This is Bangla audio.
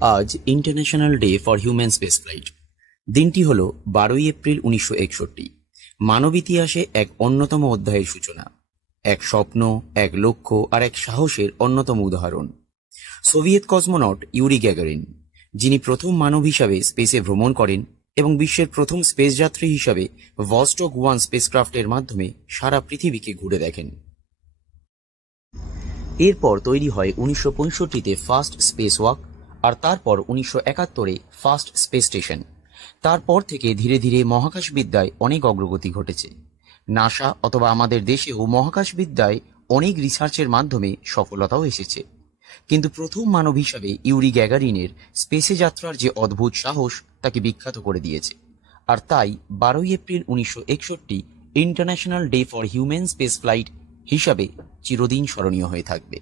আজ international day for human space flight. দিনটি হল 12 এপ্রিল 1961। মানব ইতিহাসে এক অন্যতম অধ্যায়ের সূচনা, এক স্বপ্ন, এক লক্ষ্য আর এক সাহসের অন্যতম উদাহরণ। সোভিয়েত কসমোনট ইউরি গ্যাগারিন, যিনি প্রথম মানব হিসাবে স্পেসে ভ্রমণ করেন এবং বিশ্বের প্রথম স্পেস যাত্রী হিসাবে ভস্টক 1 স্পেসক্রাফটের মাধ্যমে সারা পৃথিবীকে ঘুরে দেখেন। এরপর তৈরি হয় 1965-তে ফার্স্ট স্পেস ওয়াক, আর তারপর 1971-এ ফার্স্ট স্পেস স্টেশন। তারপর থেকে ধীরে ধীরে মহাকাশবিদ্যায় অনেক অগ্রগতি ঘটেছে। নাসা অথবা আমাদের দেশেও মহাকাশবিদ্যায় অনেক রিসার্চের মাধ্যমে সফলতাও এসেছে। কিন্তু প্রথম মানব হিসাবে ইউরি গ্যাগারিনের স্পেসে যাত্রার যে অদ্ভুত সাহস তাকে বিখ্যাত করে দিয়েছে। আর তাই 12 April 1961 international day for human space flight হিসাবে চিরদিন স্মরণীয় হয়ে থাকবে।